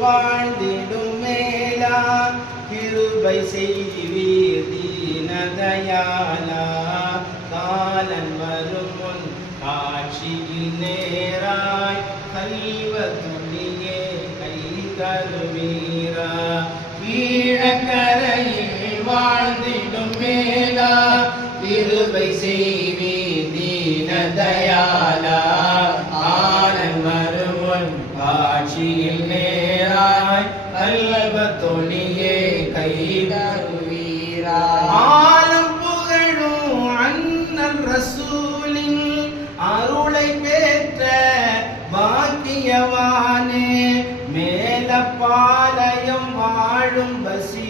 வாழ்ந்திடும் மேலா கிருபை செய்வீர் தீனதயாலா காலன் வரும் முன் காட்சியில் நேராய் கல்வ துணியே கை தருவீரா ஈழக்கரையில் வாழ்ந்திடும் மேலா கிருபை செய்வீர் தீனதயாலா ஆனன் வரும் முன் காட்சியில் நேராய் கல்வ துணியே கை தருவீரா ஆலம் புகழும் அண்ணல் ரசூலின் அருளை பெற்ற பாக்கியவானே மேலப்பாளையம் வாழும் பசி